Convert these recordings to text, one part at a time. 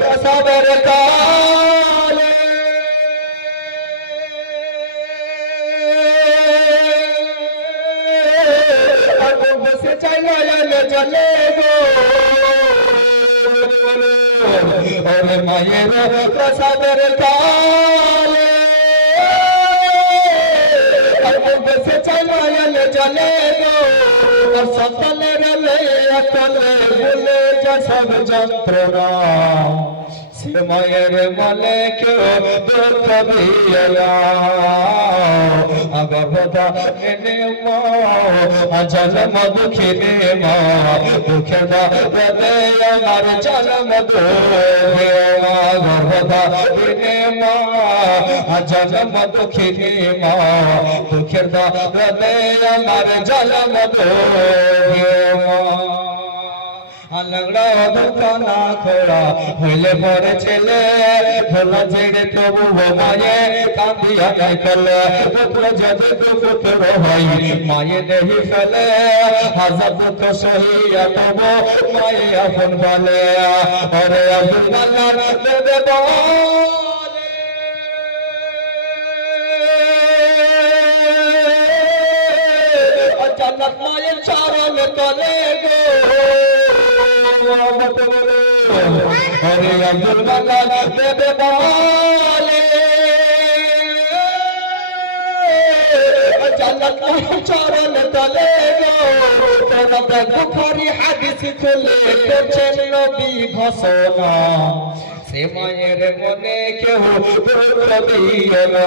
প্রসবের কালে আগুন বসে চাই নয়নে জলে গো ওরে মায়ের প্রসবের কালে আগুন বসে চাই নয়নে জলে গো সন্তানের তলে ভুলে যা সব যন্ত্রণা সে মায়ের মনে কেউ দুঃখ দিয়ে গর্ভতা এনে মা জন্ম দুঃখী মা দুঃখে দে আমার জন্ম দুঃখে মা গর্ভতা এনে মা জন্ম দুঃখী মা দুঃখে দে আমার জন্ম দুঃখে মা আলগড়া দোকানা খোড়া হইলে পরে ছেলে ভোলা ছেড়ে তবু মায়ে কান্দিয়া নাই ফেলে পুত্র যদি পুত্র হয় মায়ে দেহি ফেলে হাজার দুঃখ সহিয়া তবু মায়ে আপন বলে ওরে আব্দুল মান্নান দেবে বলে জান্নাত মায়ের চরণ তলে গো হরে আব্দুল মান্নান দেবে বলে জান্নাত মায়ের চরণ তলে গো তোমরা বুখারী হাদিস খুলে করছেন নবী ঘোষণা সে মায়ের মনে কেউ দুঃখ দিও না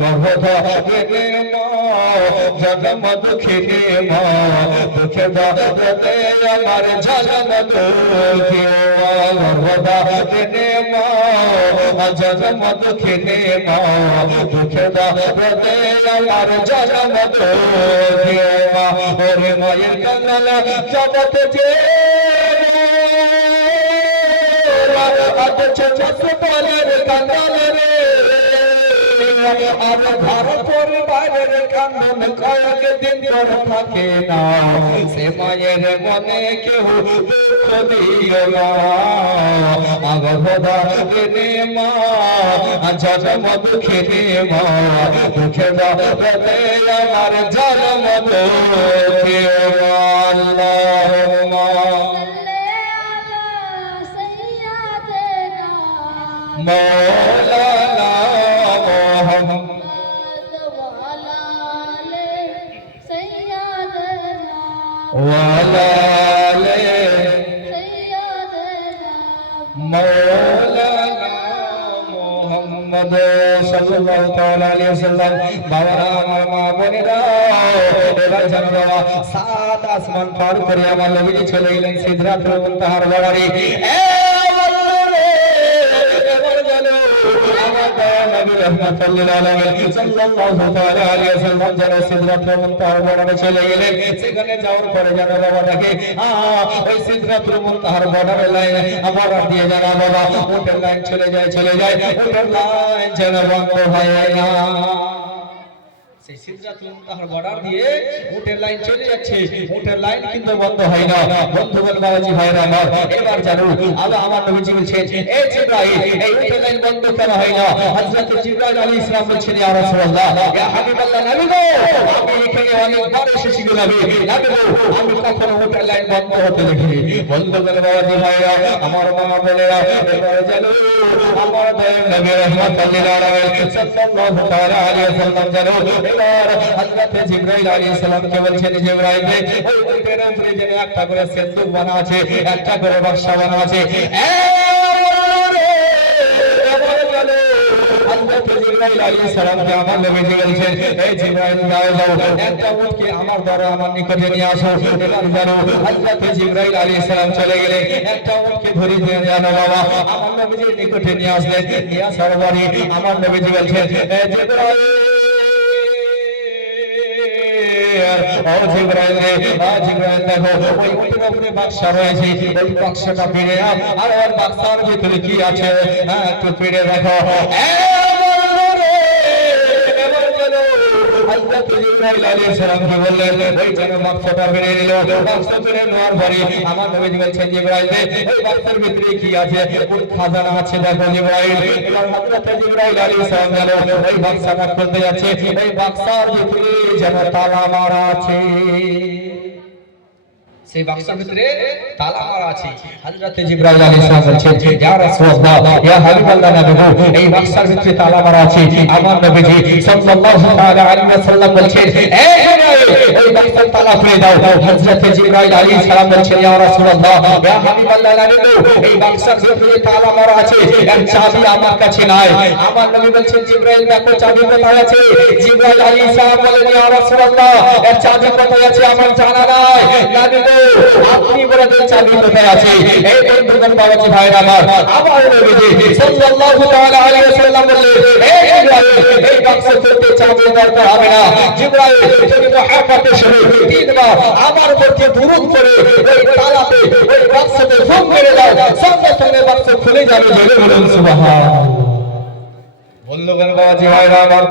গর্ভধা দেবে মা জন্ম দুঃখী মা দুঃখে দে আমার জন্ম দুঃখী মা গর্ভধা দেবে মা জন্ম দুঃখী মা দুঃখে দে আমার জন্ম দুঃখী মা ওরে মায়ের কান্নাল জগৎ যে বলের কান্দাল রে আর ঘর পরিবারের কান্দন কয়েক দিন পর থাকে না সে মায়ের মনে কেউ দুঃখ দিও না গর্ভধা দেবে মা জন্ম দুঃখী মা দুঃখে দে আমার জন্ম দুঃখী আল্লাহুম্মা মৌলানা মুহাম্মদ ওয়ালা আলে মৌলানা মুহাম্মদ সাল্লাল্লাহু তাআলা আলাইহি ওয়াসাল্লাম বাবারা আমার মা বোনেরা এবার জানো সাত আসমান পার করে আমার নবীজি চলে গেলেন সিদরাতুল মুনতাহার বাড়ি সেখানে যাওয়ার পরে জানা বাবা দেখে ওই সিদরাতুল মুনতাহার বর্ডারের লাইন আবার দিয়ে জানা বাবা উটের লাইন চলে যায় উটের লাইন যেন বন্ধ হয় না সেই সিদরাতুল মুনতাহার বর্ডার দিয়ে উটের লাইন চলে যাচ্ছে উটের লাইন কিন্তু বন্ধ হয় না বন্ধুগণ বাবাজি ভাইরা আমার এবার জানো আল্লাহ আমার নবীজি বলছেন এই জিবরাইল এই উটের লাইন বন্ধ কেন হয় না হযরত জিবরাইল আলাইহিস সালাম বলছেন ইয়া রাসূলুল্লাহ ইয়া হাবিবাল্লাহ নবী গো আমি এখানে অনেকবার এসেছি গো নবী গো আমি কখনো উটের লাইন বন্ধ হতে দেখিনি বন্ধুগণ বাবাজি ভাইরা আমার মা বলেরা এবার জানো আমার দয়াল নবী রাহমাতুল লিল আলামিন সাল্লাল্লাহু তাআলা আলাইহি ওয়াসাল্লাম জানো এবার হযরত জিবরাইল আলাইহিস সালাম কে বলছেন জিবরাইল ওই উটের উপরে যে একটা করে সিন্দুক বানা আছে একটা করে বাক্সা বানা আছে হযরত জিবরাইল আলাইহিস সালাম কে আমার নবীজি বলছেন এই জিবরাইল যাও একটা উটকে আমার দ্বারা আমার নিকটে নিয়ে আসো এবার জানো হযরত জিবরাইল আলাইহিস সালাম চলে গেলে একটা উটকে ধরে নিয়ে জানো বাবা আমার নবীজির নিকটে নিয়ে আসলেন নিয়ে আসার পরে আমার নবীজি বলছেন জিবরাইল জিবরাইল দেখো ওই উটের উপরে বাক্সা রয়েছে ওই বাক্সাটা ফিরে আর ওর বাক্সার ভিতরে কি আছে একটু ফিরে দেখো হযরত জিবরাইল আলাইহিস সালাম কি বললেন ওই যেন বাক্সটা বের নিল বাক্স বের নেওয়ার পরে আমার নবী বলছেন জিবরাইল এই বাক্সের ভিতরে কি আছে কোন খাজানা আছে দেখো জিবরাইল এবার হযরত জিবরাইল আলাইহিস সালাম যেন ওই বাক্সটা খুলতে যাচ্ছে এই বাক্সের ভিতরে যেন তালা মারা আছে সেই বাক্সের ভিতরে তালা মারা আছে হযরত জিবরাইল আলাইহিস সালাম বলছেন ইয়া রাসূলুল্লাহ ইয়া হাবিবাল্লাহ নবী এই বাক্সের ভিতরে তালা মারা আছে আমার নবীজি সাল্লাল্লাহু তাআলা আলাইহি ওয়াসাল্লাম বলছেন এই জিবরাইল এই বাক্সের তালা খুলে দাও হযরত জিবরাইল আলাইহিস সালাম বলছেন ইয়া রাসূলুল্লাহ ইয়া হাবিবাল্লাহ নবী এই বাক্সের ভিতরে তালা মারা আছে এর চাবি আমার কাছে নাই আমার নবী বলছেন জিবরাইল দেখো চাবি কোথায় আছে জিবরাইল আলাইহিস সালাম বলেন ইয়া রাসূলুল্লাহ এর চাবি কোথায় আছে আমার জানা নাই নবী আপনি বলে দেন চাবি কোথায় আছে এই বন্ধুগণ বাবাজি ভাইরা আমার আবার নবীজি সাল্লাল্লাহু তাআলা আলাইহি ওয়াসাল্লাম বললেন এই জিবরাইল এই বাক্স খুলতে চাবি দরকার হবে না জিবরাইল তুমি মুহাব্বতে শরীর তিনবার আমার প্রতি দুরূদ করে ওই তালাতে ওই বাক্সতে ফুঁক মেরে দাও সঙ্গে সঙ্গে বাক্স খুলে যাবে জোরে বলুন সুবহানাল্লাহ বন্ধুগণ বাবাজি ভাইরা আমার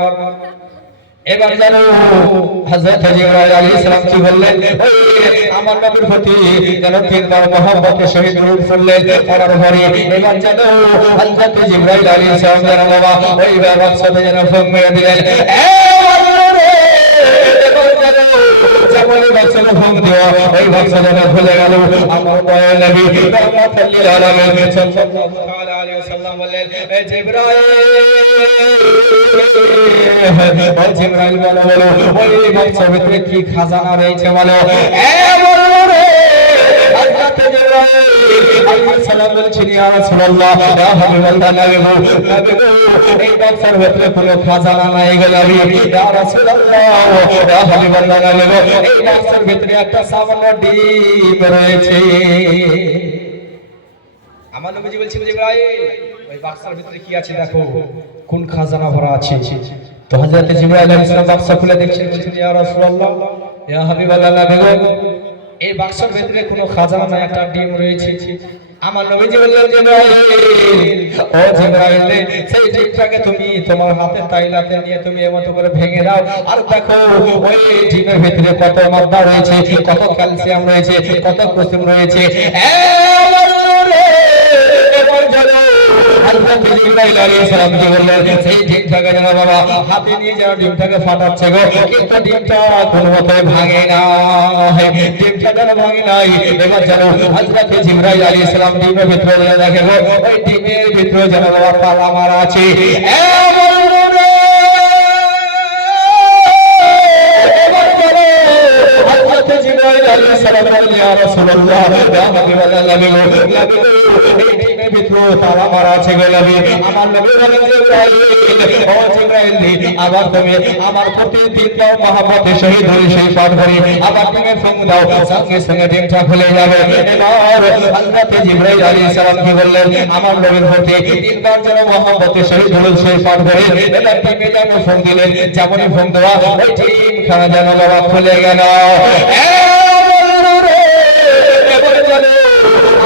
এবার জানো হযরত জিবরাইল আলাইহিস সালাম কি বললেন ওই আমার নবীর প্রতি যেন তিনবার মুহাব্বতের সহিত দরুদ পড়লেন পড়ার পরে এবার জানো হযরত জিবরাইল আলাইহিস সালাম যেন বাবা ওই বাক্সতে যেন ফুঁক মেরে দিলেন যেমন বাক্সতে ফুঁক দেওয়া ওই বাক্স যেন খুলে গেল আমার দয়াল নবী রাহমাতুল লিল আলামিন সাল্লাল্লাহু তাআলা আলাইহি ওয়াসাল্লাম বললেন এই জিবরাইল ওই জিবরাইল বলো ওই বাক্সের ভিতরে কি খাজানা রয়েছে বলো এ বলো রে হযরত জিবরাইল আলাইহিস সালাম বলছেন ইয়া রাসূলুল্লাহ ইয়া হাবিবাল্লাহ নবী এই বাক্সের ভিতরে কোনো খাজানা নাই গো নবী ইয়া রাসূলুল্লাহ ইয়া হাবিবাল্লাহ নবী এই বাক্সের ভিতরে একটা সামান্য ডিম রয়েছে আমার নবীজি বলছেন জিবরাইল ওই বাক্সের ভিতরে কি আছে দেখো কোন খাজানা ভরা আছে তো হযরত জিবরাইল আলাইহিস সালাম বাক্স খুলে দেখছেন বলছেন ইয়া রাসূলুল্লাহ ইয়া হাবিবাল্লাহ নবী এই বাক্সের ভিতরে কোনো খাজানা নাই একটা ডিম রয়েছে আমার নবীজি বললেন জিবরাইল ও জিবরাইল সেই ডিমটাকে তুমি তোমার হাতে তাইলাতে নিয়ে তুমি এমন করে ভেঙে দাও আর দেখো ওই ডিমের ভিতরে কত মাদ্দা রয়েছে কত ক্যালসিয়াম রয়েছে কত প্রোটিন রয়েছে হযরত জিবরাইল আলাইহিস সালাম কি বললেন সেই ডিমটাকে যেন বাবা হাতে নিয়ে যেন ডিমটাকে ফাটাচ্ছে গো কিন্তু ডিমটা কোনোমতে ভাঙে না ডিমটা যেন ভাঙে নাই এবার যেন হযরত জিবরাইল আলাইহিস সালাম ডিমের ভিতরে দেখে গো ওই ডিমের ভিতরে যেন বাবা তালা মারা আছে জিবরাইল আলাইহিস সালাম বলেন ইয়া রাসূলুল্লাহ ইয়া হাবিবাল্লাহ নবী এই ডিমের ভিতরে তালা মারা আছে গো নবী আমার নবী বলেন জিবরাইল ও জিবরাইল আবার তুমি আমার প্রতি তিনবার মুহাব্বতের সহিত ধরে সেই পাঠ করে আবার তুমি ফুঁক দাও সঙ্গে সঙ্গে ডিমটা খুলে যাবে এবার হযরত জিবরাইল আলাইহিস সালাম কি বললেন আমার নবীর প্রতি তিনবার যেন মুহাব্বতের সহিত ধরে সেই পাঠ করে এবার ডিমে যেন ফুঁক দিলেন যেমনই ফুঁক দেওয়া ওই ডিম খানা যেন বাবা খুলে গেল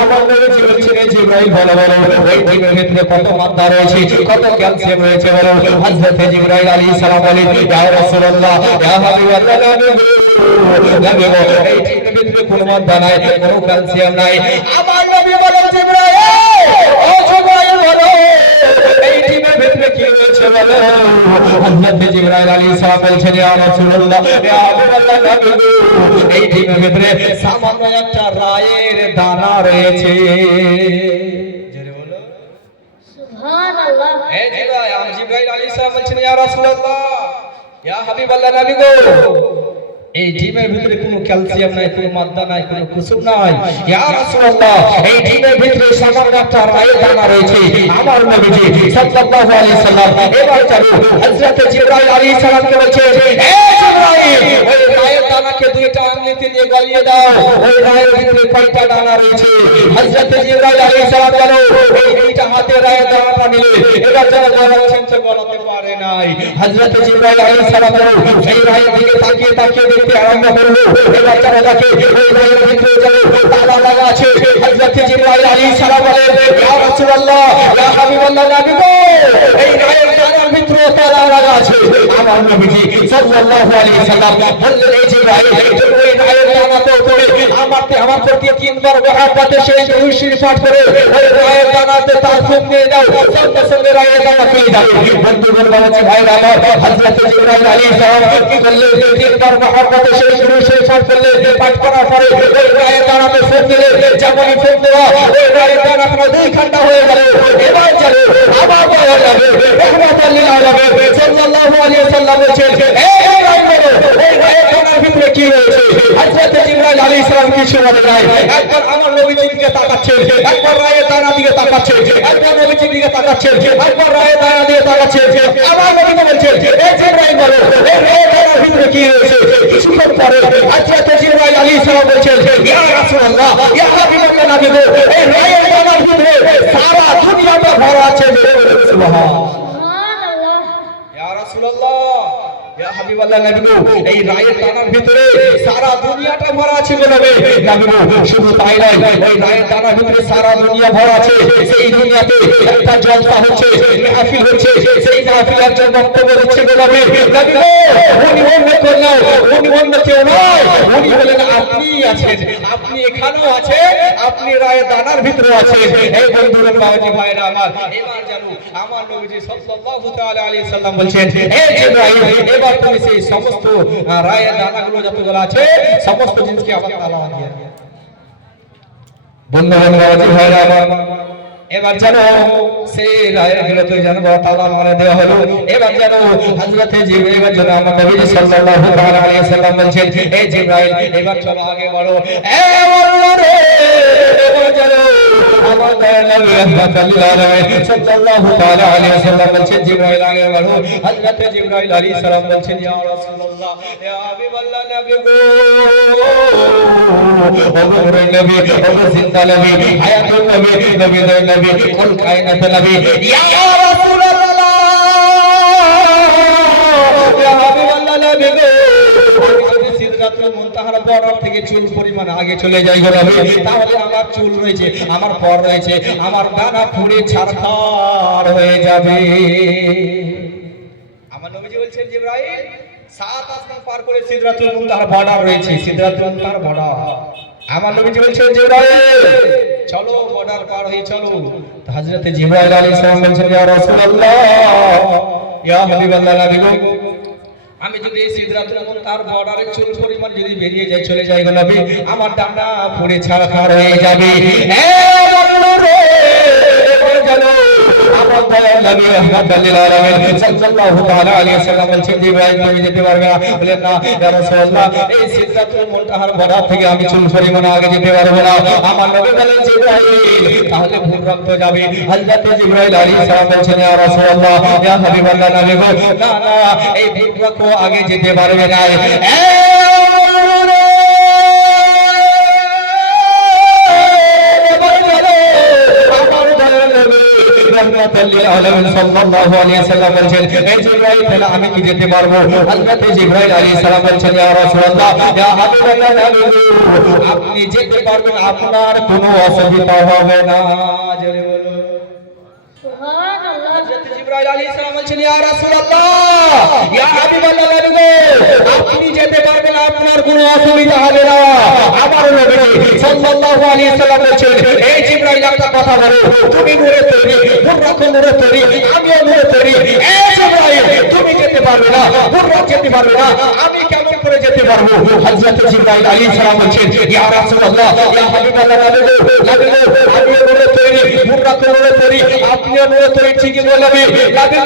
আমার নবীজি বলছেন জিবরাইল বলো ওই ডিমের ভিতরে কত মাদ্দা রয়েছে কত ক্যালসিয়াম রয়েছে বলো হযরত জিবরাইল আলাইহিস সালাম বলেন ইয়া রাসূলুল্লাহ ইয়া হাবিবাল্লাহ নবী এই ডিমের ভিতরে কোনো মাদ্দা নাই কোনো ক্যালসিয়াম নাই আমার নবী বলেন জিবরাইল ও জিবরাইল বলো এই ডিমের ভিতরে কি রয়েছে বলো হযরত জিবরাইল আলাইহিস সালাম বলছেন ইয়া রাসূলুল্লাহ ইয়া হাবিবাল্লাহ নবী এই ডিমের ভিতরে সামান্য একটা রায়ের দানা রয়েছে জোরে বলো সুবহানাল্লাহ এই জিবরাইল আলাইহিস সালাম বলছেন ইয়া রাসূলুল্লাহ ইয়া হাবিবাল্লাহ নবী গো এই ডিমের ভিতরে কোনো ক্যালসিয়াম নাই কোনো মাদ্দা নাই কোনো কুসুম নাই ইয়া রাসূলুল্লাহ এই ডিমের ভিতরে সামান্য একটা রায়ের দানা রয়েছে আমার নবীজি সাল্লাল্লাহু আলাইহি সাল্লাম এবার চলো হযরত জিবরাইল আলাইহিস সালামকে বলছে এ জিবরাইল ওই রায়ের দানাকে দুইটা আঙ্গুলিতে নিয়ে গলিয়ে দাও ওই রায়ের ভিতরে কয়টা দানা রয়েছে হযরত জিবরাইল আলাইহিস সালাম বলো এই দুইটা হাতে রায়ের দানাটা নিলে এবার যারা গলাচ্ছেন তো গলাতে পারে নাই হযরত জিবরাইল আলাইহিস সালাম বলো সেই রায়ের দিকে তাকিয়ে তাকিয়ে দেখতে আরম্ভ করলো এবার যারা দেখে ওই রায়ের ভিতরে যাবে তালা লাগা আছে হযরত জিবরাইল আলাইহিস সালাম বলেন ইয়া রাসূলুল্লাহ ইয়া হাবিবাল্লাহ নবী গো এই রায়ের দানার ভিতরে তালা লাগা আছে আমার নবীজি সাল্লাল্লাহু আলাইহি সাল্লাম বললেন এই জিবরাইল তুমি ওই রায়ের দানাতে উপরে আমার প্রতি তিনবার মহব্বতে সেই দুরূদ শরীফ পাঠ করে ওই রায়ের দানাতে তাসুম নিয়ে যাও সঙ্গে সঙ্গে রায়ের দানা পেয়ে যাবে বন্ধুগণ বাবাজি ভাইরা আমার হযরত জিবরাইল আলাইহিস সালাম কি করলেন তিনবার মহব্বতে সেই দুরূদ শরীফ পাঠ করার পরে ওই রায়ের দানাতে ফুঁক দিলে যেমনই ফুঁক দেওয়া ওই রায়ের দানা পুরো দুই খণ্ড হয়ে গেল এবার চলো আবার বলা যাবে রহমাতুল লিল আলামিন সাল্লাল্লাহু আলাইহি সাল্লাম বলেছেন এই রায়ের দানার ভিতরে কি রয়েছে হযরত জিবরাইল আলাইহিস সালাম কিছু বলে নাই একবার আমার নবীজির দিকে তাকাচ্ছেন একবার রায়ের দানা দিকে তাকাচ্ছেন একবার নবীজির দিকে তাকাচ্ছেন একবার রায়ের দানা দিকে তাকাচ্ছেন আমার নবী বলছেন এই জিবরাইল বলো এই রায়ের দানার ভিতরে কি রয়েছে কিছুক্ষণ পরে হযরত জিবরাইল আলাইহিস সালাম বলছেন ইয়া রাসূলুল্লাহ ইয়া হাবিবাল্লাহ নবী গো এই রায়ের দানার ভিতরে সারা দুনিয়াটা ভরা আছে সুবহানাল্লাহ ইয়া রাসূলুল্লাহ ইয়া হাবিবাল্লাহ নবী গো এই রায়ের দানার ভিতরে সারা দুনিয়াটা ভরা আছে গো নবী গো শুধু তাই নয় এই রায়ের দানার ভিতরে সারা দুনিয়া ভরা আছে সেই দুনিয়াতে একটা জলসা হচ্ছে মাহফিল হচ্ছে সেই মাহফিলের জন্য বক্তব্য দিচ্ছে গো নবী গো উনি অন্য কেউ নয় উনি অন্য কেউ নয় উনি বলেন আপনি আছেন আপনি এখানেও আছেন আপনি রায়ের দানার ভিতরে আছেন এই বন্ধুগণ বাবাজি ভাইরা আমার এবার জানো আমার নবীজি সাল্লাল্লাহু তাআলা আলাইহি সাল্লাম বলছেন এই জিবরাইল এবার তুমি সেই সমস্ত রায়ের দানাগুলো যতগুলো আছে সমস্ত জিনিসকে আবার তালা দিয়ে বন্ধুগণ বাবাজি ভাইরা আমার এবার জানো সেই রায়ের গুলোতে জানবো তালা মারা দেওয়া হলো এবার জানো হযরত জিবরাইল এবার জানো আমার নবীজি সাল্লাল্লাহু তাআলা আলাইহি সাল্লাম বলছেন এই জিবরাইল এবার চলো আগে বলো এ আল্লাহ রে এবার জানো আমার দয়াল নবী রাহমাতুল লিল আলামিন সাল্লাল্লাহু তাআলা আলাইহি সাল্লাম বলছেন জিবরাইল আগে বলো হযরত জিবরাইল আলাইহিস সালাম বলছেন ইয়া রাসূলুল্লাহ ইয়া হাবিবাল্লাহ নবী গো ওগো নবী ওগো জিন্দা নবী হায়াতুন নবী নবীদের নবী কুল কায়নাত নবী ইয়া রাসূলুল্লাহ ইয়া হাবিবাল্লাহ নবী গো যদি সিদরাতুল মুনতাহার বর্ডার থেকে চুল পরিমাণ আগে চলে যায় গো নবী তাহলে আমার চুল রয়েছে আমার পর রয়েছে আমার ডানা পুড়ে ছারখার হয়ে যাবে আমার নবীজি বলছেন জিবরাইল সাত আসমান পার করে সিদরাতুল মুনতাহার বর্ডার রয়েছে সিদরাতুল মুনতাহার বর্ডার আমার নবীজি বলছেন জিবরাইল চলো বর্ডার পার হয়ে চলো হযরত জিবরাইল আলাইহিস সালাম বলছেন ইয়া রাসূলুল্লাহ ইয়া হাবিবাল্লাহ নবী গো আমি যদি এই সিদরাতুল মুনতাহার বর্ডারে চুল পরিমাণ যদি বেরিয়ে যায় চলে যায় গো নবী আমার ডানা পুড়ে ছারখার হয়ে যাবে এ বন্ধু রে এবার জানো আমার দয়াল নবী রাহমাতুল লিল আলামিন সাল্লাল্লাহু তাআলা আলাইহি সাল্লাম বলছেন জিবরাইল তুমি যেতে পারবে না বলেন না ইয়া রাসূলুল্লাহ এই সিদরাতুল মুনতাহার বর্ডার থেকে আমি চুল পরিমাণ আগে যেতে পারবো না আমার নবী বলেন জিবরাইল তাহলে ভুল রক্ত যাবে হযরত জিবরাইল আলাইহিস সালাম বলছেন ইয়া রাসূলুল্লাহ ইয়া হাবিবাল্লাহ নবী গো না না এই ভুল রক্ত আগে যেতে পারবে না আমি কি যেতে পারবো হযরত জিবরাইল আলাইহিস সালাম বলছেন ইয়া রাসূলুল্লাহ ইয়া হাবিবাল্লাহ নবী আপনি যেতে পারবেন আপনার কোনো অসুবিধা হবে না জোরে বলুন সুবহানাল্লাহ হযরত জিবরাইল আলাইহিস সালাম বলছেন ইয়া রাসূলুল্লাহ ইয়া হাবিবাল্লাহ নবী আপনি যেতে পারবেন আপনার কোনো অসুবিধা হবে না আমার নবী সাল্লাল্লাহু আলাইহি সাল্লাম বলছেন এই জিবরাইল একটা কথা বলো তুমি নূরে তৈরি বুররাক নূরে তৈরি আমিও নূরে তৈরি এই জিবরাইল তুমি যেতে পারবে না বুররাক যেতে পারবে না আমি কেমন করে যেতে পারবো হযরত জিবরাইল আলাইহিস সালাম বলছেন ইয়া রাসূলুল্লাহ ইয়া হাবিবাল্লাহ নবী আমিও নূরে তৈরি বুররাক নূরে তৈরি আপনিও নূরে তৈরি ঠিকই বলবেন নবী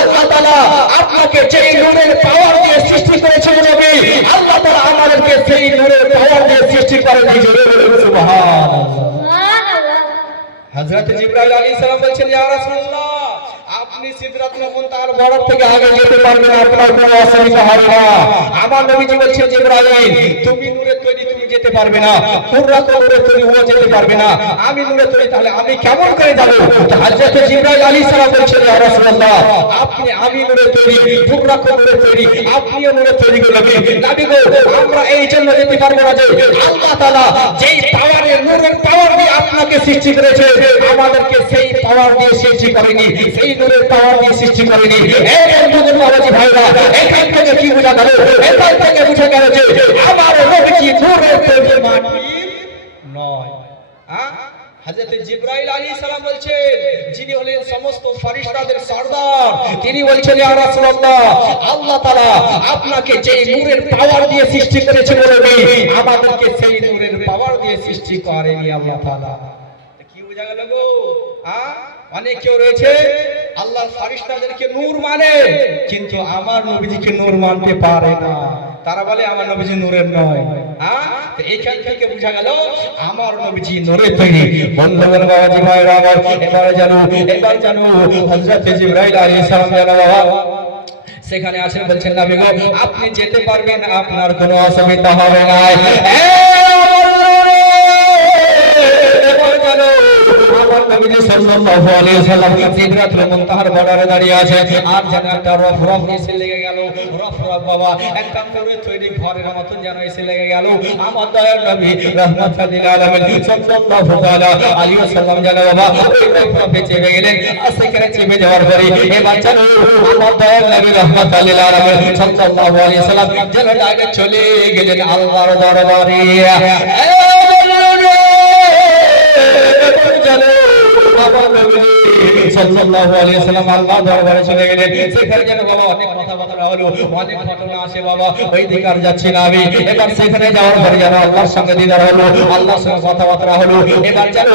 আল্লাহ তাআলা আপনাকে যেই নূরের পাওয়ার দিয়ে সৃষ্টি করেছেন নবী আল্লাহ তাআলা আমাদেরকে সেই নূরের পাওয়ার দিয়ে সৃষ্টি করেছেন জোরে বলুন সুবহানাল্লাহ হযরত জিবরাইল আলাইহিস সালাম বলছেন ইয়া রাসূলুল্লাহ আপনি সিদরাতুল মুনতাহার বর্ডার থেকে আগে যেতে পারবেন আপনার কোনো অসুবিধা হবে না আমার নবীজি বলছেন জিবরাইল তুমি নূরে তৈরি তুমি যেতে পারবে না, ফুররাত নূরের তৈরি ও যেতে পারবে না, আমি নূরের তৈরি, তাহলে আমি কেমন করে যাব? হযরত জিবরাইল আলাইহিস সালাম বলছেন ইয়া রাসূলুল্লাহ আপনি আমি নূরের তৈরি, ফুররাত নূরের তৈরি, আপনিও নূরের তৈরি গো নবী। নবী গো আমরা এই জন্য যেতে পারবো না যে আল্লাহ তাআলা যেই পাওয়ারের নূরের পাওয়ার দিয়ে আপনাকে সৃষ্টি করেছে আমাদেরকে সেই পাওয়ার দিয়ে সৃষ্টি করেনি, সেই নূরের পাওয়ার দিয়ে সৃষ্টি করেনি। এই বন্ধুগণ বাবাজি ভাইরা এখান থেকে কি বোঝা গেল? এখান থেকে বুঝা গেল যে আমার নবীজি নূরের তৈরি মাটি নয়। হযরত জিবরাইল আলাইহিস সালাম বলছেন যিনি হলেন সমস্ত ফেরেশতাদের সরদার, তিনি বলছেন ইয়া রাসূলুল্লাহ আল্লাহ তাআলা আপনাকে যেই নূরের পাওয়ার দিয়ে সৃষ্টি করেছেন নবী আমাদেরকে সেই নূরের পাওয়ার দিয়ে সৃষ্টি করেনি আল্লাহ তাআলা। কি বোঝা গেল গো? অনেক কেউ রয়েছে আল্লাহর ফেরেশতাদেরকে নূর মানে কিন্তু আমার নবীজিকে নূর মানতে পারে না, তারা বলে আমার নবীজি নূরের নয়। তো এইখান থেকে বোঝা গেল আমার নবীজি নূরের তৈরি। বন্ধুগণ বাবাজি ভাইরা আমার এবার জানো হযরত জিবরাইল আলাইহিস সালাম জানো বাবা সেখানে আছেন, বলছেন নবী গো আপনি যেতে পারবেন, আপনার কোনো অসুবিধা হবে না। নবীজি সাল্লাল্লাহু আলাইহি ওয়াসাল্লাম সিদরাতুল মুনতাহার বর্ডারে দাঁড়িয়ে আছে, আর যেন একটা রফ এসে লেগে গেল। রফ বাবা একটা করে তৈরি ঘরের মতন যেন এসে লেগে গেল। আমার দয়ার নবী রাহমাতুল লিল আলামিন সাল্লাল্লাহু তাআলা আলাইহি ওয়াসাল্লাম যেন বাবা ওই রফে চেপে গেলেন। আর সেখানে চেপে যাওয়ার পরে এবার যেন আমার দয়ার নবী রাহমাতুল লিল আলামিন সাল্লাল্লাহু আলাইহি ওয়াসাল্লাম যেন ডাইরেক্ট চলে গেলেন আল্লাহর দরবারে। সাল্লাল্লাহু আলাইহি ওয়াসাল্লাম আল্লাহর দরবারে চলে গেলেন। সেখানে যেন বাবা অনেক কথাবার্তা হলো, অনেক ঘটনা আসে বাবা, ওই দিকে আর যাচ্ছি না আমি। এবার সেখানে যাওয়ার পরে যেন আল্লাহর সঙ্গে দিদার হলো, আল্লাহর সঙ্গে কথাবার্তা হলো। এবার যেন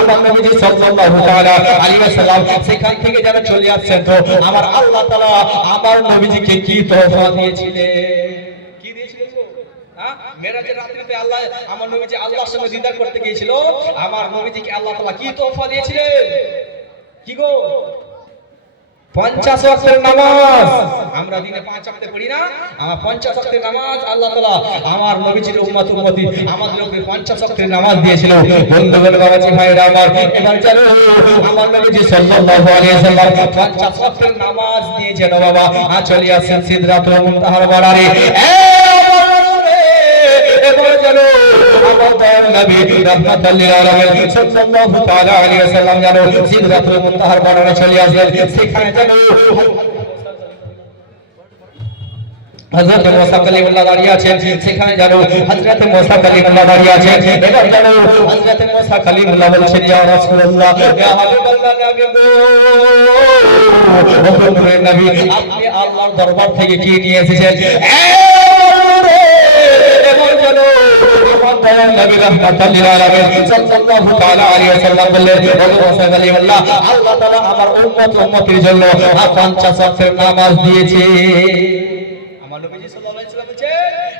আমার নবীজি সাল্লাল্লাহু তাআলা আলাইহি ওয়াসাল্লাম সেখান থেকে যেন চলে আসছেন। তো আমার আল্লাহ তাআলা আমার নবীজিকে কি তোহফা দিয়েছিলেন? কি দিয়েছিলেন গো? মেরাজের রাত্রিতে আল্লাহ আমার নবীজি আল্লাহর সঙ্গে দিদার করতে গিয়েছিল। আমার নবীজিকে আল্লাহ তাআলা কি তোহফা দিয়েছিলেন? কি গো? 50 ওয়াক্তের নামাজ। আমরা দিনে 5 ওয়াক্ত পড়ি না? আমার 50 ওয়াক্তের নামাজ আল্লাহ তাআলা আমার নবীজির উম্মতি আমাদেরকে 50 ওয়াক্তের নামাজ দিয়েছিল। বন্ধুগণ বাবাজি ভাইরা আমার এবার জানো আমার নবীজি সাল্লাল্লাহু আলাইহি ওয়াসাল্লাম 50 ওয়াক্তের নামাজ দিয়ে যেন বাবা চলে আসেন সিদরাতুল মুনতাহার বর্ডারে। এবার জানো আমার দয়ার নবী রাহমাতুল লিল আলামিন সাল্লাল্লাহু তাআলা আলাইহি ওয়াসাল্লাম জানো সিদরাতুল মুনতাহার বর্ডারে চলে আসলেন। সেখানে জানো হযরত মুসা কালিমুল্লাহ দাঁড়িয়ে আছেন। সেখানে জানো হযরত মুসা কালিমুল্লাহ দাঁড়িয়ে আছেন। এবার জানো হযরত মুসা কালিমুল্লাহ বলছেন ইয়া রাসূলুল্লাহ ইয়া হাবিবাল্লাহ নবী গো ও নূরের নবী আপনি আল্লাহর দরবার থেকে কি নিয়ে এসেছেন? এবার জানো আমার দয়ার নবী রাহমাতুল লিল আলামিন সাল্লাল্লাহু তাআলা আলাইহি ওয়াসাল্লাম বললেন ও মুসা কালিমুল্লাহ আল্লাহ তাআলা আমার উম্মতের জন্য 50 ওয়াক্তের নামাজ দিয়েছে। নবীজি সাল্লাল্লাহু আলাইহি ওয়াসাল্লাম বলেছে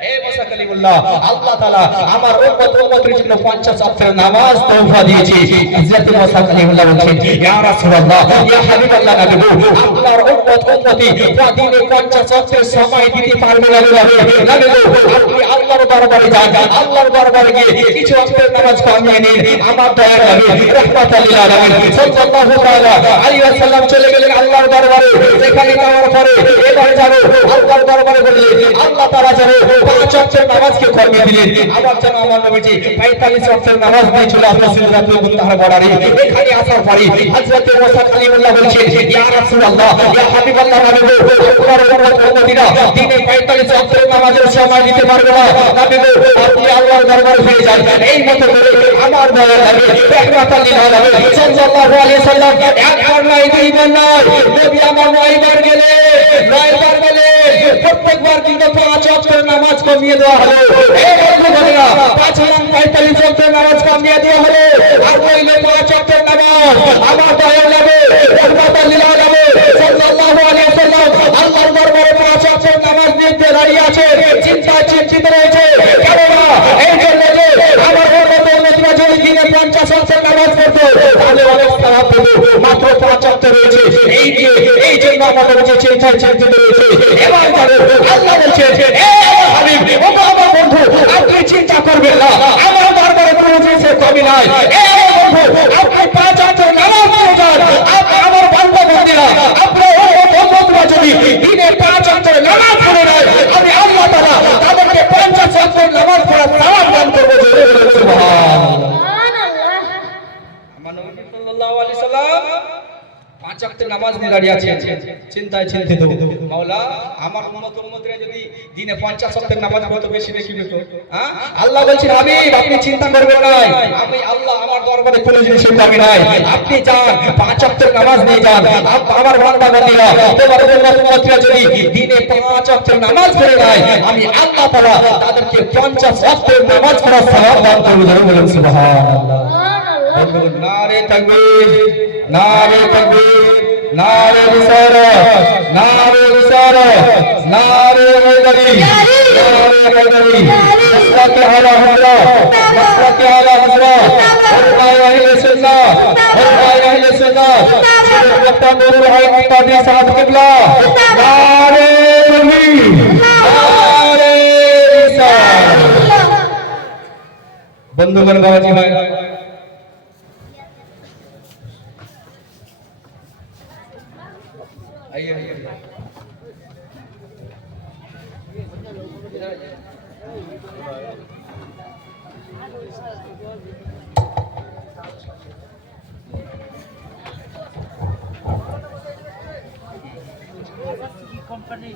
হে মুসা কালিমুল্লাহ আল্লাহ তাআলা আমার উম্মতের জন্য 50 ওয়াক্তের নামাজ তওফা দিয়েছে। হযরত মুসা কালিমুল্লাহ বলেন ইয়া রাসূলুল্লাহ ইয়া হাবিবাল্লাহ নবী আপনার উম্মতি প্রতিদিন 50 ওয়াক্তের সময় দিতে পারবে না নবী আপনি আল্লাহর দরবারে যান, আল্লাহর দরবারে গিয়ে কিছু ওয়াক্তের নামাজ পড়িয়ে নিন। আমার দয়ার নবী রাহমাতুল লিল আলামিন সাল্লাল্লাহু তাআলা আলাইহি ওয়াসাল্লাম চলে গেলেন আল্লাহর দরবারে। সেখানে যাওয়ার পরে এবার জানো আল্লাহর দরবারে আল্লাহ তাআলা জানো 5 ওয়াক্তের নামাজকে কমিয়ে দিলেন। আবার জানো আমার নবীজি 45 ওয়াক্তের নামাজ দিয়ে চলে আসলেন সিদরাতুল মুনতাহার বর্ডারে। এখানে আসার পরে হযরত মুসা কালিমুল্লাহ বলছেন ইয়া রাসূলুল্লাহ ইয়া হাবিবাল্লাহ নবী আপনার উম্মতিরা দিনে 45 ওয়াক্তের নামাজের সময় দিতে পারবে না নবী আপনি আল্লাহর দরবারে ফিরে যান। এই মতো করে আমার দয়ার নবী রাহমাতুল লিল আলামিন সাল্লাল্লাহু আলাইহি ওয়াসাল্লাম একবার নয় দুইবার নয় নবী আমার 9 বার গেলেন, 9 বার গেলেন। প্রত্যেকবার কিন্তু 5 ওয়াক্তের নামাজ কমিয়ে দেওয়া হলো। এই বন্ধুরা 45 ওয়াক্তের নামাজ কমিয়ে দেওয়া হলো। আর কইলে 5 ওয়াক্তের নামাজ আমার দয়ার নবী রাহমাতুল লিল আলামিন সাল্লাল্লাহু আলাইহি ওয়াসাল্লাম আল্লাহর দরবারে 5 ওয়াক্তের নামাজ নিতে দাঁড়িয়ে আছে, চিন্তিত রয়েছে। কেননা এই জন্য যে আমার উম্মতরা যদি দিনে 50 ওয়াক্তের নামাজ পড়তো তাহলে অনেক সওয়াব পেত, মাত্র 5 ওয়াক্ত রয়েছে। এই জন্য আমাদের যে চিন্তিত রয়েছে। এবার আল্লাহ বলছে হে আমার হাবিব ও আমার বন্ধু আপনি চিন্তা করবেন না, নাই। এই বন্ধু আপনি 5 ওয়াক্ত নামাজ পড়ে যান, আমার বান্দা বান্দীরা আপনারা উম্মতরা যদি দিনে 5 ওয়াক্ত নামাজ পড়ে নাই, আমি আল্লাহ তাআলা তাদেরকে 50 ওয়াক্ত নামাজ পড়ার সওয়াব দান করব। সুবহানাল্লাহ। আমার নবী সাল্লাল্লাহু আলাইহি সাল্লাম 5 ওয়াক্তের নামাজ নিয়ে দাঁড়িয়ে আছেন, চিন্তায় চিন্তিত। মাওলা আমার উম্মতরা যদি দিনে 50 ওয়াক্তের নামাজ পড়তে বেশি বেশি পেতো, হ্যাঁ? আল্লাহ বলছেন হাবিব আপনি চিন্তা করবেন না, আমি আল্লাহ আমার দরবারে কোনো জিনিসের দাবি নাই, আপনি যান 5 ওয়াক্তের নামাজ নিয়ে যান। আমার বান্দা বান্দীরা তোমার উম্মতরা যদি দিনে 5 ওয়াক্তের নামাজ পড়ে নাই, আমি আল্লাহ তাআলা তাদেরকে 50 ওয়াক্তের নামাজ পড়ার সওয়াব দান করব। বলুন সুবহানাল্লাহ। নারে তাকবীর, নারে তাকবীর, নারে রিসালাত, নারে রিসালাত, নারে হায়দারি, নারে হায়দারি, মাসলাকে আলা হযরত, মাসলাকে আলা হযরত, উলামায়ে আহলে সুন্নাহ, উলামায়ে আহলে সুন্নাহ, মুতাবারুল হাইত তাবি সাহাব কিবলা, নারে তাকবীর, নারে রিসালাত। বন্ধুগণ বাবাজি ভাই आइए कंपनी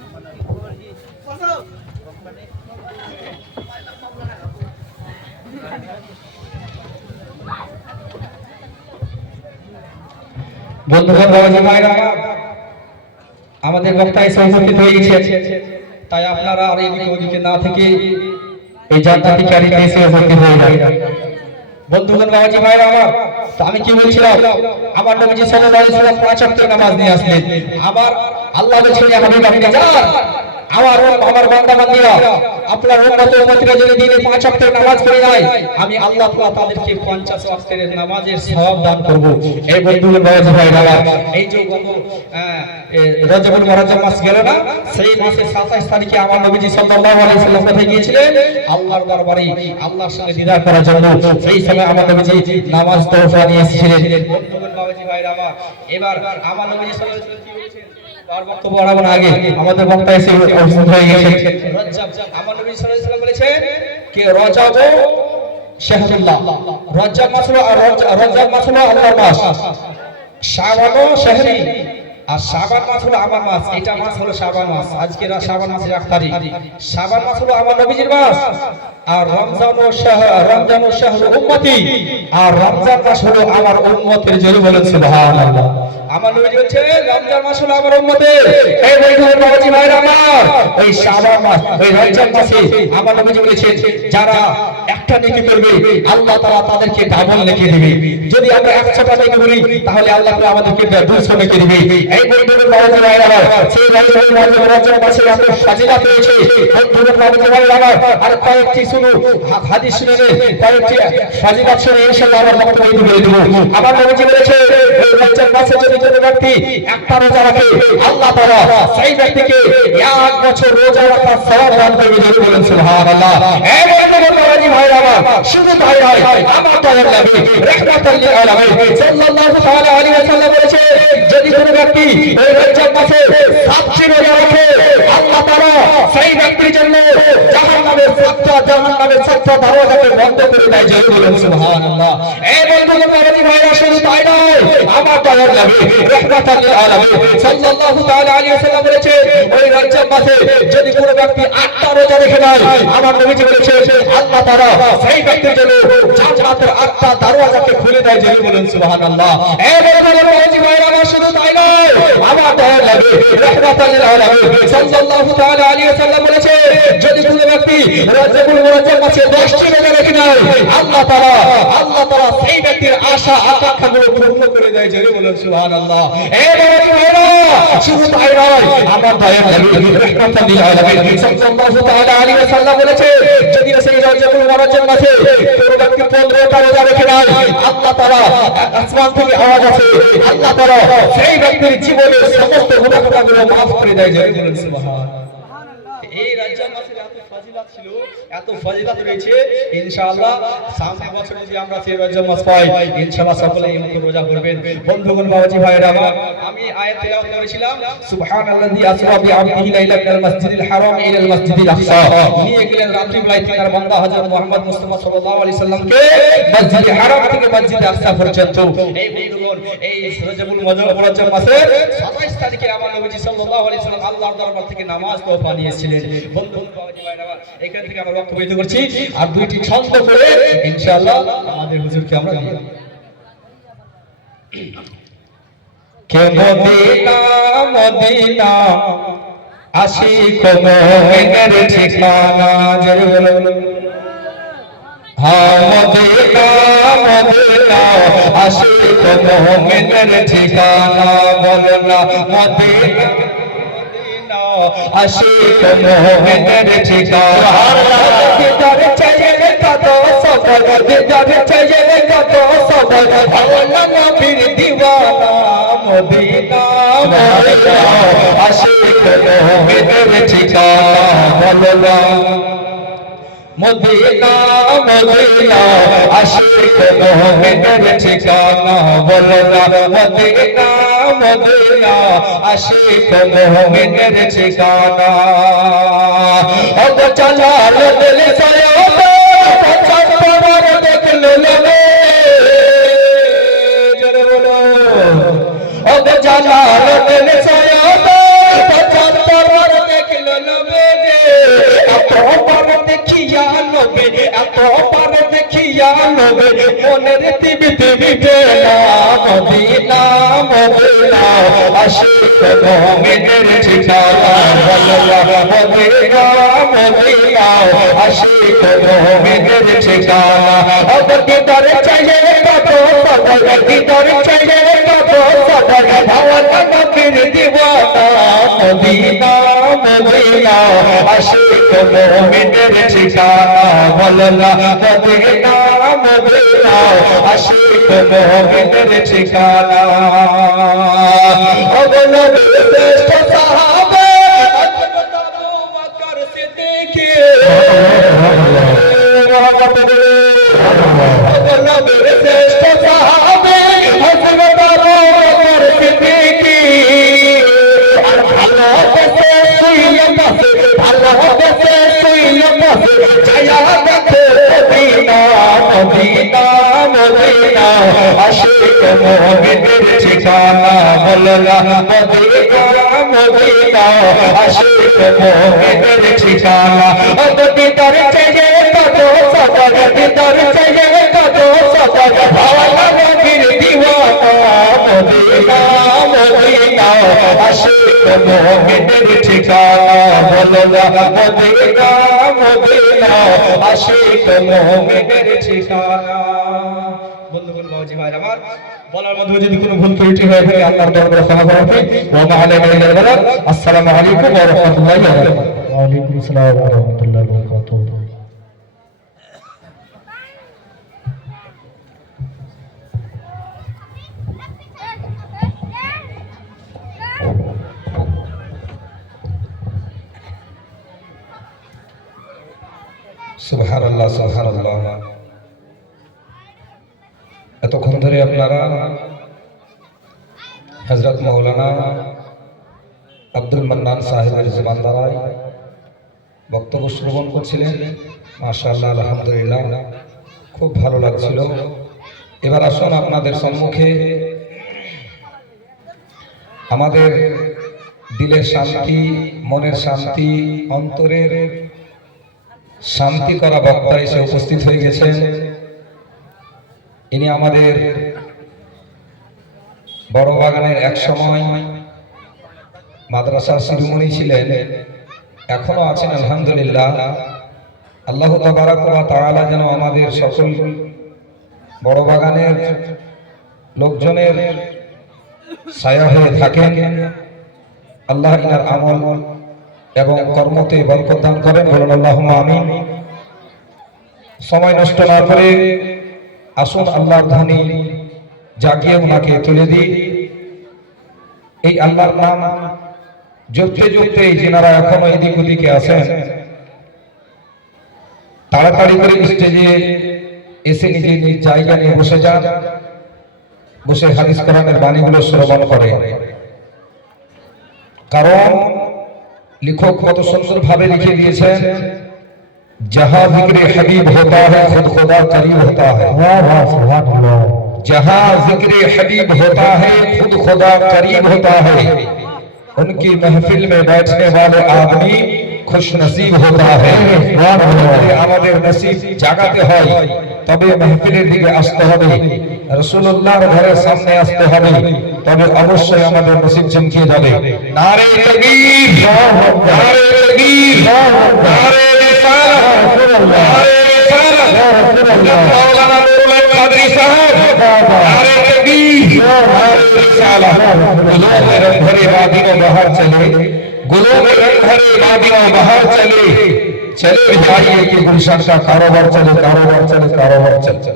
বন্ধুগণ বাবাজি ভাইরা আমাদের বক্তা এসে উপস্থিত হয়ে গেছে, তাই আপনারা আর এদিকে ওদিকে না থেকে এই জান্নাতি কারি এসে উপস্থিত হয়ে যান। বন্ধুগণ বাবাজি ভাইরা আমার, তো আমি কি বলছিলাম, আমার নবীজি সাল্লাল্লাহু আলাইহি ওয়াসাল্লাম 5 ওয়াক্তের নামাজ নিয়ে আসলেন। আবার আল্লাহ বলেছেন হাবিব আপনি যান, আমার বান্দা বান্দীরা আপনার উম্মতরা যদি দিনে 5 ওয়াক্তের নামাজ পড়ে নাই, আমি আল্লাহ তাআলা তাদেরকে 50 ওয়াক্তের নামাজের সওয়াব দান করব। এই বন্ধুগণ বাবাজি ভাইরা এই যে রজবুল মুআজ্জম মাস গেল না, সেই মাসের 27 তারিখে আমার নবীজি সাল্লাল্লাহু আলাইহি ওয়াসাল্লাম কোথায় গিয়েছিলেন? আল্লাহর দরবারে আল্লাহর সঙ্গে দিদার করার জন্য। সেই সময় আমার নবীজি নামাজ তোহফা নিয়ে এসেছিলেন। বন্ধুগণ বাবাজি ভাইরা আমার, এবার আমার নবীজি সাল্লাল্লাহু আলাইহি ওয়াসাল্লাম কি বলেছেন? আর বক্তব্য বাড়াবার আগে আমাদের বক্তা এসে উপস্থিত হয়ে গেছেন। রজব, আমার নবী সাল্লাল্লাহু আলাইহি ওয়াসাল্লাম বলেছেন যে রজব শাহরুল্লাহ, রজব মাস হলো রজব মাস হলো আল্লাহর মাস, শাবান শাহরি, আর শাবান মাস হলো আমার মাস। এটা মাস হলো শাবান মাস, আজকে শাবান মাসের 1 তারিখ। শাবান মাস হলো আমার নবীজির মাস, আর রমজান ও শাহর উম্মতি, আর রমজান মাস হলো আমার উম্মতের। জোরে বলেন সুবহানাল্লাহ। আমার নবী বলেছে রমজান মাস হলো আমার উম্মতের। এই বন্ধুগণ বাবাজি ভাইরা আমার, ওই শাবান মাস ওই রমজান মাসে আমার নবী বলেছে যারা একটা নেকি করবে আল্লাহ তাআলা তাদেরকে ডাবল নেকি দিবে। যদি আমরা 100টা নেকি করি তাহলে আল্লাহ তাআলা আমাদেরকে 200 নেকি দিবে। এই বন্ধুগণ বাবাজি ভাইরা আমার, সেই রমজান মাসে আমরা ফাজিলাত রয়েছে। বন্ধুগণ বাবাজি ভাইরা আমার, আর কয়েকটি শুনুন হাদিস শুনে কয়েকটি ফাজিলাত শুনে ইনশাআল্লাহ আমরা বক্তব্য দিয়ে দেব। আমার নবী বলেছে এই রমজান মাসে যদি কোনো ব্যক্তি একটা রোজা রাখে আল্লাহ তাআলা সেই ব্যক্তিকে 1 বছর রোজা রাখার সওয়াব দান করবে। জোরে বলেন সুবহানাল্লাহ। এই বন্ধুগণ বাবাজি ভাইরা আমার, শুধু তাই নয়, আমার দয়ার নবী রাহমাতুল লিল আলামিন সাল্লাল্লাহু তাআলা আলাইহি ওয়াসাল্লাম বলেছে যদি কোনো ব্যক্তি এই রমজান মাসে 7টি রোজা রাখে আল্লাহ তাআলা সেই ব্যক্তির জন্য জাহান্নামের 7টা দরজাকে বন্ধ করে দেয়। জোরে বলেন সুবহানাল্লাহ। এই বন্ধুগণ বাবাজি ভাইরা, শুধু তাই নয়, আমার দয়ার নবী রাহমাতুল লিল আলামিন সাল্লাল্লাহু তাআলা আলাইহি ওয়াসাল্লাম বলেছে ওই রমজান মাসে যদি কোনো ব্যক্তি 8টা রোজা রেখে নেয় আমার নবীজি বলেছে আল্লাহ তাআলা সেই ব্যক্তির জন্য জান্নাতের 8টা দরজাকে খুলে দেয়। জোরে বলেন সুবহানাল্লাহ। এই বন্ধুগণ বাবাজি ভাইরা আমার, শুধু তাই নয়, আমার দয়ার নবী রাহমাতুল লিল আলামিন সাল্লাল্লাহু তাআলা আলাইহি ওয়াসাল্লাম বলেছে যদি কোনো ব্যক্তি রজবুল মুআজ্জম মাসে 10টি রোজা রেখে নেয় আল্লাহ তাআলা সেই ব্যক্তির আশা আকাঙ্ক্ষাগুলো পূর্ণ করে দেয়। জোরে বলেন সুবহানাল্লাহ। এই বাবাজি ভাইরা, শুধু তাই নয়, আমার দয়ার নবী রাহমাতুল লিল আলামিন সাল্লাল্লাহু তাআলা আলাইহি ওয়াসাল্লাম বলেছে যদি সেই রজবুল মুআজ্জম মাসে কোনো ব্যক্তি 15টা রোজা রেখে নেয় আল্লাহ তাআলা আসমান থেকে আওয়াজ আসে আল্লাহ তাআলা সেই ব্যক্তির জীবনের সমস্ত গুনাহগুলো মাফ করে দেয়। জোরে বলেন সুবহানাল্লাহ। এই রমজান মাসের এত ফাজিলত ফজিলত ছিল, এত ফজিলত রয়েছে। ইনশাআল্লাহ সামনে বছরে যদি আমরা সেই রজব মাস পাই, ইনশাআল্লাহ সকলে এই মতো রোজা করবেন। বন্ধুগণ, বাবাজি ভাইরা আমার, আমি আয়াত তেলাওয়াত করেছিলাম, সুবহানাল্লাযী আসরা বিআবদিহি লাইলান মিনাল মাসজিদিল হারাম ইলাল মাসজিদিল আকসা। নিয়ে গেলেন রাত্রি বেলায় তিনার বান্দা হযরত মুহাম্মদ মুস্তাফা সাল্লাল্লাহু আলাইহি সাল্লামকে মসজিদে হারাম থেকে মসজিদে আকসা পর্যন্ত। এই বন্ধুগণ, এই রজবুল মুবারক মাসের 27 তারিখে আমার নবীজি সাল্লাল্লাহু আলাইহি সাল্লাম আল্লাহর দরবার থেকে নামাজ তোফা নিয়েছিলেন। বন্ধুগণ, বাবাজি ভাইরা আমার, এখান থেকে আমরা বক্তব্য দিতে করছি, আর দুইটি ছন্দ করে ইনশাআল্লাহ আমাদের হুজুরকে আমরা দিয়ে কে মদিনা মদিনা আশিক মুমিনের ঠিকানা। জয় বলো হ্যাঁ, মদিনা মদিনা আশিক মুমিনের ঠিকানা। বলো না মদিনা মদিনা আশিক মুমিনের ঠিকানা। দিদার চাইলে কত সবর, দিদার চাইলে কত সবর, আল্লাহ নবীর দিওয়ানা। মদিনা মদিনা আশিক মুমিনের ঠিকানা। বলো না মদিনা মদিনা আশিক মুমিনের ঠিকানা। বলো না মদিনা মদিনা আশিক মুমিনের ঠিকানা। ও চালাল দিল সয়ব পছন্দ দেখলো লবে। জোরে বলো ও চালাল দিল সয়ব পছন্দ দেখলো লবে। এত বড় দেখিয়া নবে, এত বড় দেখিয়া নবে, মনের দিবি দিবি বেলা। মদিনা মদিনা আশিক মুমিনের ঠিকানা। মদিনা মদিনা আশিক মুমিনের ঠিকানা। দিদার চাইলে কত সবর, দিদার চাইলে কত সবর, আল্লাহ নবীর দিওয়ানা। মদিনা মদিনা আশিক মুমিনের ঠিকানা। বলো না মদিনা মদিনা আশিক মুমিনের ঠিকানা। ও নবীর শ্রেষ্ঠ সাহাবা হযরত আবু বকর সিদ্দিক। ও নবীর শ্রেষ্ঠ সাহাবা হযরত আবু বকর সিদ্দিক। আর ভালোবেসে শুইয়ে বসে, ভালোবেসে শুইয়ে বসে, ছায়া দেখে মদিনা। মদিনা মদিনা আশিক মুমিনের ঠিকানা। বলো না মদিনা মদিনা আশিক মুমিনের ঠিকানা। ও দিদার চাইলে কত সবর, দিদার চাইলে কত সবর, আল্লাহ নবীর দিওয়ানা। মদিনা মদিনা আশিক মুমিনের ঠিকানা। বলো না মদিনা মদিনা আশিক মুমিনের ঠিকানা। বন্ধুগণ, বাবাজি ভাইরা আমার, বলার মধ্যে যদি কোনো ভুল ত্রুটি হয়ে থাকে আল্লাহর দরবারে ক্ষমা করবেন। ওয়া মা আলাইনা ইল্লাল বালাগ। আসসালামু আলাইকুম ওয়া রাহমাতুল্লাহি ওয়া বারাকাতুহু। ওয়া আলাইকুম আসসালাম ওয়া রাহমাতুল্লাহি ওয়া বারাকাতুহু। সুবহানাল্লাহ সুবহানাল্লাহ। এতক্ষণ ধরে আপনারা হযরত মাওলানা আব্দুল মান্নান সাহেবের জবান দ্বারায় বক্তব্য শ্রবণ করছিলেন। মাশাআল্লাহ, আলহামদুলিল্লাহ, খুব ভালো লাগছিল। এবার আসুন আপনাদের সম্মুখে আমাদের দিলের শান্তি, মনের শান্তি, অন্তরের শান্তি করা বক্তা এসে উপস্থিত হয়ে গেছেন। ইনি আমাদের বড় বাগানের এক সময় মাদ্রাসার শিরোমণি ছিলেন, এখনো আছেন আলহামদুলিল্লাহ। আল্লাহ তাবারাক ওয়া তাআলা যেন আমাদের সকল বড় বাগানের লোকজনের ছায়া হয়ে থাকেন। আল্লাহ ইনার আমল এবং কর্মতে বরকত দান করেন। বলুন আল্লাহুম্মা আমিন। সময় নষ্ট না করে আসুন আল্লাহর ধ্বনি জাগিয়ে ওনাকে তুলে দিই। এই আল্লাহর নাম জপতে জপতে যেনারা এখনো এদিক ওদিকে আছেন, তাড়াতাড়ি করে স্টেজে এসে নিজে নিজ জায়গা নিয়ে বসে যান, বসে হাদিস কোরআনের বাণীগুলো শ্রবণ করে। কারণ লেখক কত সুন্দর ভাবে লিখে দিয়েছেন, जहां जिक्र हबीब होता है खुद खुदा करीब होता है। जहां जिक्र हबीब होता है खुद खुदा करीब होता है। उनकी महफिल में बैठने वाले आदमी खुश नसीब होता है। আমাদের নসিব জাগাতে হয়, তবে মাহফিলের দিকে আসতে হবে, রাসূলুল্লাহর ঘরের সামনে আসতে হবে, তবে অবশ্যই আমাদের নসিব চমকে যাবে। নারে তাকবীর, নারে তাকবীর, নারে রিসালাত, নারে রিসালাত, মাওলানা নুরুল কাদরি সাহেব, নারে তাকবীর, নারে রিসালাত। গুলোমের ঘরে বাদিও বাহার চলে, गुलोमेर घरे वादियों बाहर चले, चले जाइए कि गुलशन का कारोबार चले, कारोबार चले, कारोबार चले।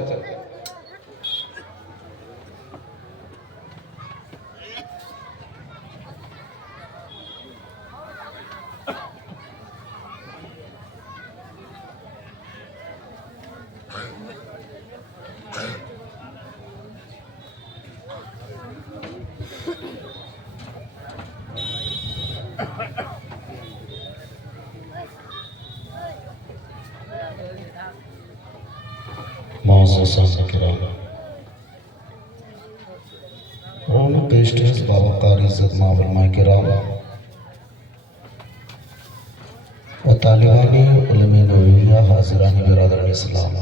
बाबा कारी इज्जत मावलमा किराम व तालिबानी उलमे नबविया हाजिरान बिरादरान इस्लाम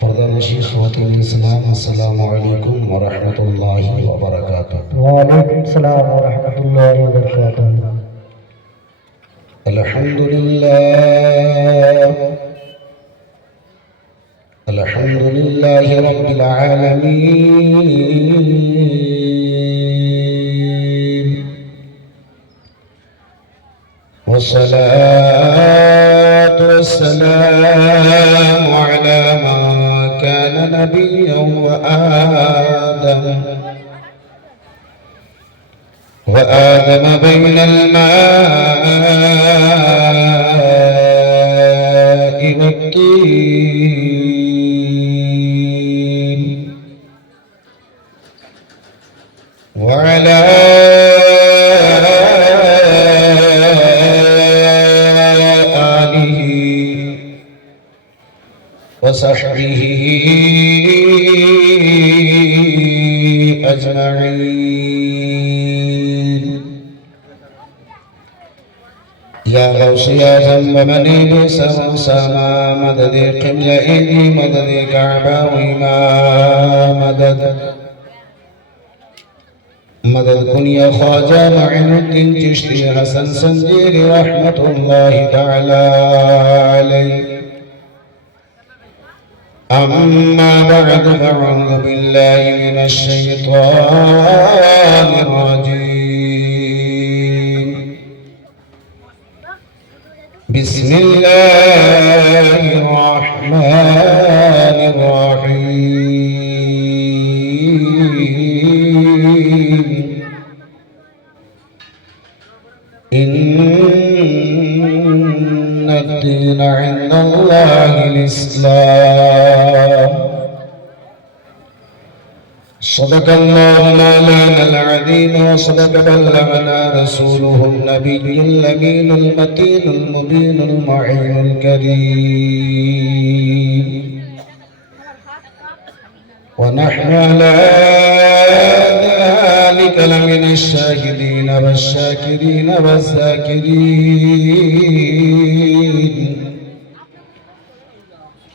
पर्दानशी ख़वातीन इस्लाम, अस्सलामु अलैकुम व रहमतुल्लाहि व बरकातुहू। व अलैकुम सलाम व रहमतुल्लाहि व बरकातुहू। अल्हम्दुलिल्लाह, अल्हम्दुलिल्लाहि रब्बिल आलमीन, वस्सलातु वस्सलामु अला मा काना नबिय्यन व आदम बैनल मा'i वत्तीन वअला आलिहि वसहबिहि अजमईन। या गौस या ज़म मनीब समा मदद क़िबला ऐदी मदद काबा व इमाम मदद मदद कुनिया ख्वाजा मुइनुद्दीन चिश्ती हसन संजीरी रहमतुल्लाहि तआला अलैहि। अम्मा बअद फअऊज़ु बिल्लाहि मिनश शैतानिर रजीम। बिस्मिल्लाहिर रहमानिर रहीम। इन्नद-दीन इंदल्लाहिल इस्लाम। सदक़ल्लाहु मौलानल अज़ीम व सदक़ बल्लगना रसूलुहुन नबियुल अमीनुल मतीनुल मुबीनुल मुईनुल करीम। व नहनु अला ذلك لمن الشاهدين والشاكرين والذاكرين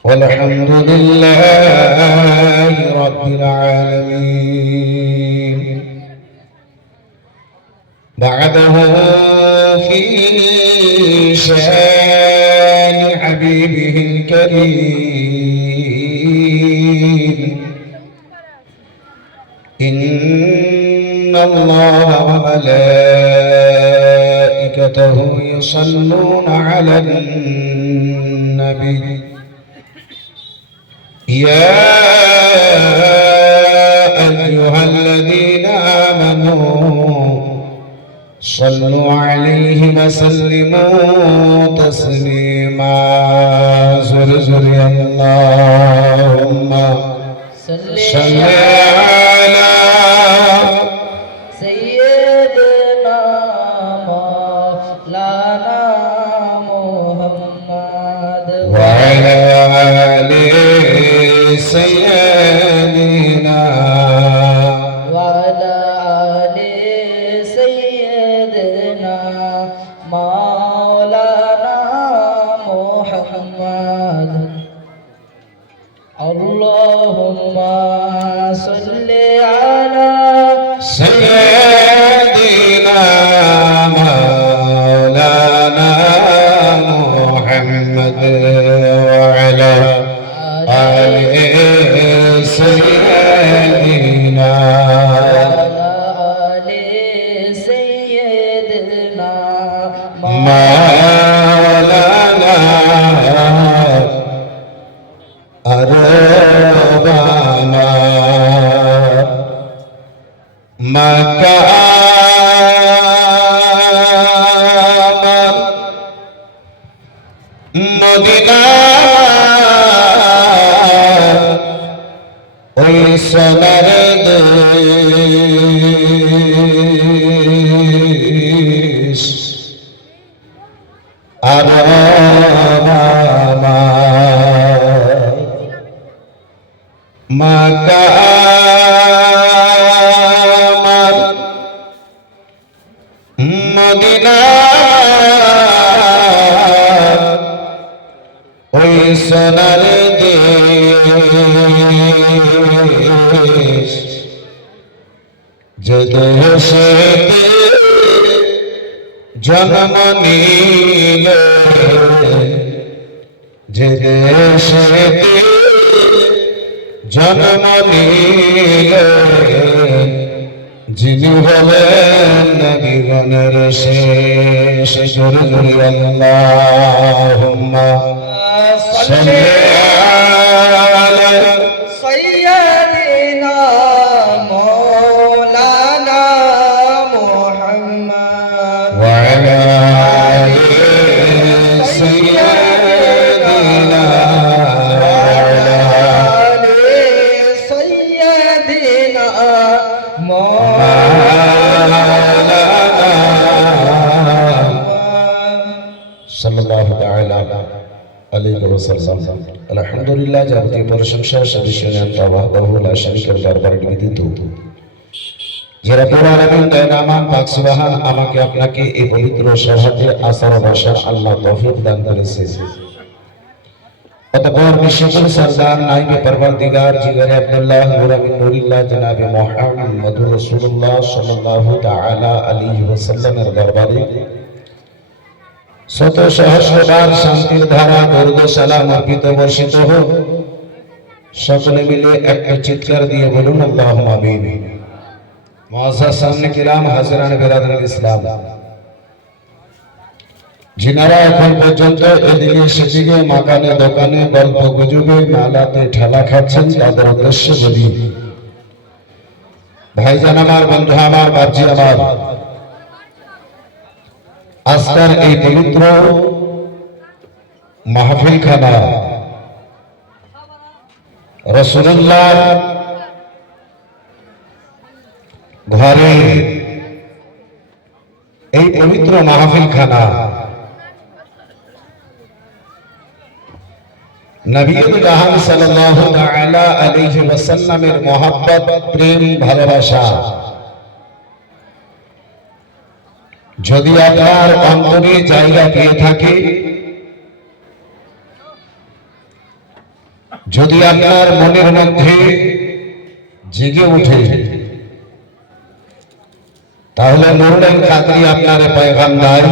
والحمد لله رب العالمين. بعده في شان حبيبه الكريم إن الله وملائكته يصلون على النبي يا أيها الذين آمنوا صلوا عليه وسلموا تسليما. صل على سيدنا مولانا محمد وعلى آل سيدنا وعلى آل سيدنا مولانا محمد اللهم صل على سيدنا مولانا محمد وعلى آل سيدنا وعلى آل سيدنا مولانا أربانا مكان مدينة ওই সোনার দেশ আর মাকাম মদিনা ওই সোনার দেশ যে দেশে জন্ম নিল যে দেশে জন্ম নিল যিনি হলেন নবীগণের শেষ জোরে জোরে আল্লাহুম্মা সাল্লি আলা سيدنا مولانا محمد وعلى آل سيدنا وعلى آل سيدنا সাল্লাল্লাহু তাআলা আলাইহি ওয়াসাল্লাম আলহামদুলিল্লাহ যাবতীয় প্রশংসা সবিশেষ আল্লাহ ওয়াহদাহু লা শারীকা লাহু দরবারে নিবেদিত যে রব্বুল আলামিন দয়াময় পাক সুবহান আমাকে আপনাকে এই পবিত্র সভাতে আসার বসার আল্লাহ তৌফিক দান করেছে অতঃপর বিশ্বকুল সরদার নাইবে পরবর্তীগার জিগরে আব্দুল্লাহ নূরামিন নূরিল্লাহ জনাবে মুহাম্মদুর রাসূলুল্লাহ সাল্লাল্লাহু তাআলা আলাইহি ওয়াসাল্লামের দরবারে শত সহস্রবার শান্তির ধারা দরুদ সালাম অর্পিত বর্ষিত হোক সকলে মিলে একটা চিৎকার দিয়ে বলুন আল্লাহুম্মা আমিন মুআজ্জাজ সামনে কিরাম হাজিরান বিরাদরান ইসলাম जिनारा এখন পর্যন্ত এদিকে সেদিকে মাকানে দোকানে গল্প গুজবে মেলাতে ঠেলা খাচ্ছেন তাদের উদ্দেশ্যে বলি ভাইজান আমার বন্ধু আমার বাপজি আমার আজকের এই পবিত্র মাহফিল খানা রাসূলুল্লাহ ঘরে এই পবিত্র মাহফিল খানা নবীউল জাহান সাল্লাল্লাহু তাআলা আলাইহি ওয়াসাল্লামের মহব্বত প্রেম ভালোবাসা যদি আপনার অন্তরে জায়গা পেয়ে থাকে যদি আপনার মনের মধ্যে জেগে ওঠে তাহলে নুরুল কাদরি আপনার পয়গাম দেয়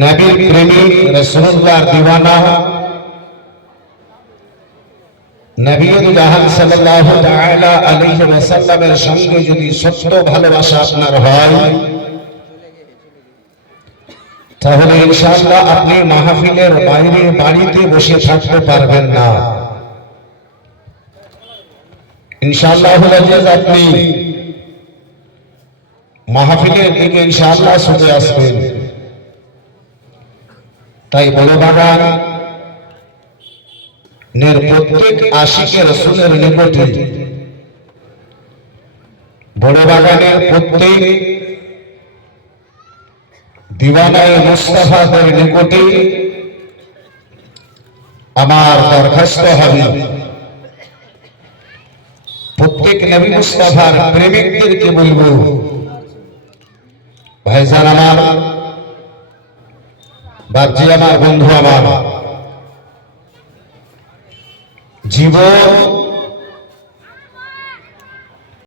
নবীর প্রেমিক রাসূলুল্লাহর দিওয়ানা নবীউল জাহান সাল্লাল্লাহু তাআলা আলাইহি ওয়াসাল্লামের সঙ্গে যদি সত্য ভালোবাসা আপনার হয় তাহলে ইনশাআল্লাহ আপনি মাহফিলের বাইরে বাড়িতে বসে থাকতে পারবেন না ইনশাআল্লাহ আপনি মাহফিলের দিকে ইনশাআল্লাহ ছুটে আসবেন তাই বড় বাগান প্রত্যেক আশিকে রসুলের নিকটে, বড় বাগানের প্রত্যেক দিওয়ানায়ে মুস্তাফাদের নিকটে আমার দরখাস্ত হবে, প্রত্যেক নবী মুস্তাফার প্রেমিকদেরকে বলবো, ভাইজান আমার, বাপজি আমার, বন্ধু আমার, জীবন